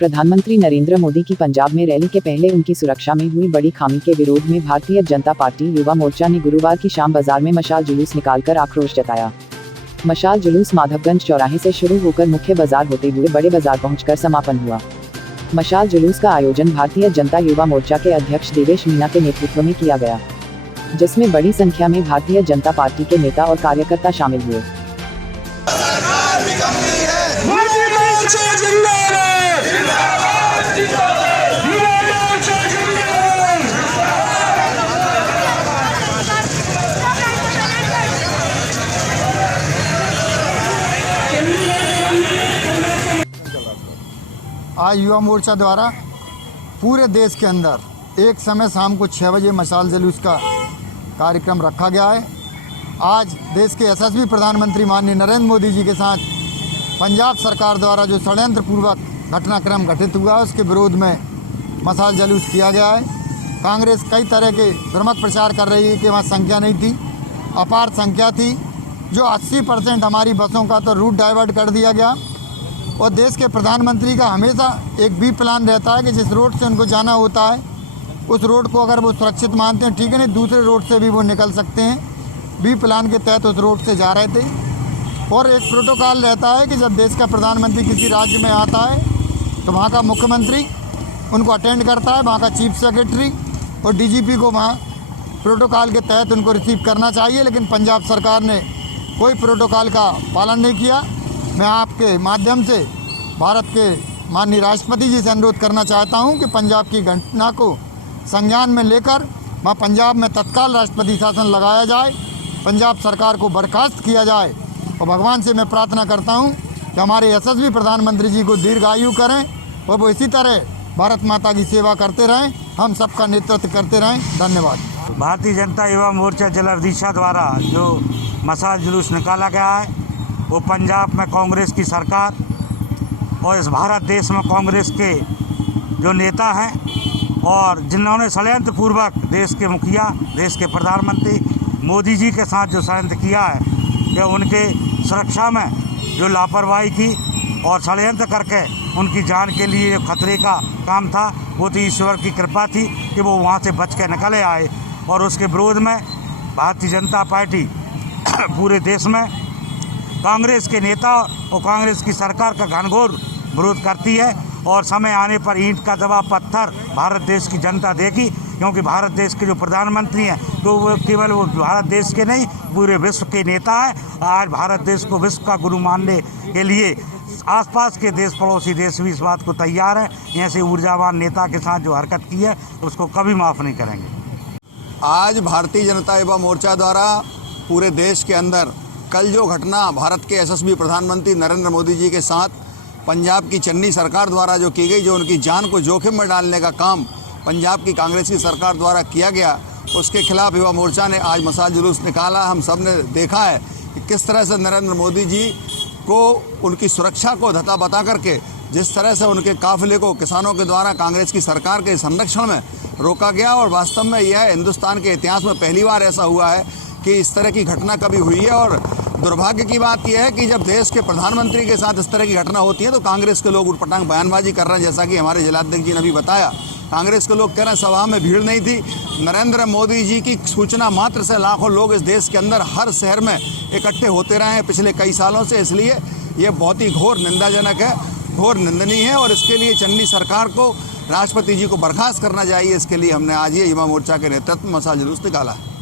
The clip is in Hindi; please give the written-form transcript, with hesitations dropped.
प्रधानमंत्री नरेंद्र मोदी की पंजाब में रैली के पहले उनकी सुरक्षा में हुई बड़ी खामी के विरोध में भारतीय जनता पार्टी युवा मोर्चा ने गुरुवार की शाम बाजार में मशाल जुलूस निकालकर आक्रोश जताया। मशाल जुलूस माधवगंज चौराहे से शुरू होकर मुख्य बाजार होते हुए बड़े बाजार पहुंचकर समापन हुआ। मशाल जुलूस का आयोजन भारतीय जनता युवा मोर्चा के अध्यक्ष देवेश मीना के नेतृत्व में किया गया, जिसमें बड़ी संख्या में भारतीय जनता पार्टी के नेता और कार्यकर्ता शामिल हुए। आज युवा मोर्चा द्वारा पूरे देश के अंदर एक समय शाम को 6 बजे मशाल जुलूस का कार्यक्रम रखा गया है। आज देश के यशस्वी प्रधानमंत्री माननीय नरेंद्र मोदी जी के साथ पंजाब सरकार द्वारा जो षड्यंत्रपूर्वक घटनाक्रम घटित हुआ है उसके विरोध में मशाल जुलूस किया गया है। कांग्रेस कई तरह के भ्रामक प्रचार कर रही है कि वहाँ संख्या नहीं थी, अपार संख्या थी। जो 80% हमारी बसों का तो रूट डाइवर्ट कर दिया गया। और देश के प्रधानमंत्री का हमेशा एक बी प्लान रहता है कि जिस रोड से उनको जाना होता है उस रोड को अगर वो सुरक्षित मानते हैं ठीक है, नहीं दूसरे रोड से भी वो निकल सकते हैं। बी प्लान के तहत उस रोड से जा रहे थे। और एक प्रोटोकॉल रहता है कि जब देश का प्रधानमंत्री किसी राज्य में आता है तो वहाँ का मुख्यमंत्री उनको अटेंड करता है, वहाँ का चीफ सेक्रेटरी और डीजीपी को वहाँ प्रोटोकॉल के तहत उनको रिसीव करना चाहिए। लेकिन पंजाब सरकार ने कोई प्रोटोकॉल का पालन नहीं किया। मैं आपके माध्यम से भारत के माननीय राष्ट्रपति जी से अनुरोध करना चाहता हूं कि पंजाब की घटना को संज्ञान में लेकर वहाँ पंजाब में तत्काल राष्ट्रपति शासन लगाया जाए, पंजाब सरकार को बर्खास्त किया जाए। और भगवान से मैं प्रार्थना करता हूं कि हमारे यशस्वी प्रधानमंत्री जी को दीर्घायु करें और वो इसी तरह भारत माता की सेवा करते रहें, हम सबका नेतृत्व करते रहें। धन्यवाद। भारतीय जनता युवा मोर्चा जिला विदिशा द्वारा जो मशाल जुलूस निकाला गया है वो पंजाब में कांग्रेस की सरकार और इस भारत देश में कांग्रेस के जो नेता हैं और जिन्होंने षड्यंत्रपूर्वक देश के मुखिया, देश के प्रधानमंत्री मोदी जी के साथ जो षड्यंत्र किया है कि उनके सुरक्षा में जो लापरवाही की और षड्यंत्र करके उनकी जान के लिए जो खतरे का काम था वो तो ईश्वर की कृपा थी कि वो वहाँ से बच के निकले आए। और उसके विरोध में भारतीय जनता पार्टी पूरे देश में कांग्रेस के नेता और कांग्रेस की सरकार का घनघोर विरोध करती है। और समय आने पर ईंट का दबा पत्थर भारत देश की जनता देगी, क्योंकि भारत देश के जो प्रधानमंत्री हैं तो वो केवल वो भारत देश के नहीं पूरे विश्व के नेता है। आज भारत देश को विश्व का गुरु मानने के लिए आसपास के देश, पड़ोसी देश भी इस बात को तैयार हैं। ऐसे ऊर्जावान नेता के साथ जो हरकत की है उसको कभी माफ़ नहीं करेंगे। आज भारतीय जनता युवा मोर्चा द्वारा पूरे देश के अंदर कल जो घटना भारत के यशस्वी प्रधानमंत्री नरेंद्र मोदी जी के साथ पंजाब की चन्नी सरकार द्वारा जो की गई, जो उनकी जान को जोखिम में डालने का काम पंजाब की कांग्रेस की सरकार द्वारा किया गया, उसके खिलाफ युवा मोर्चा ने आज मशाल जुलूस निकाला। हम सब ने देखा है कि किस तरह से नरेंद्र मोदी जी को उनकी सुरक्षा को धता बता करके जिस तरह से उनके काफिले को किसानों के द्वारा कांग्रेस की सरकार के संरक्षण में रोका गया। और वास्तव में यह हिंदुस्तान के इतिहास में पहली बार ऐसा हुआ है कि इस तरह की घटना कभी हुई है। और दुर्भाग्य की बात यह है कि जब देश के प्रधानमंत्री के साथ इस तरह की घटना होती है तो कांग्रेस के लोग उटपटांग बयानबाजी कर रहे हैं। जैसा कि हमारे जिलाध्यक्ष जी ने अभी बताया, कांग्रेस के लोग कह रहे हैं सभा में भीड़ नहीं थी। नरेंद्र मोदी जी की सूचना मात्र से लाखों लोग इस देश के अंदर हर शहर में इकट्ठे होते रहे हैं पिछले कई सालों से। इसलिए ये बहुत ही घोर निंदाजनक है, घोर निंदनीय है। और इसके लिए चन्नी सरकार को, राष्ट्रपति जी को बर्खास्त करना चाहिए। इसके लिए हमने आज ये युवा मोर्चा के नेतृत्व में मशाल जुलूस निकाला है।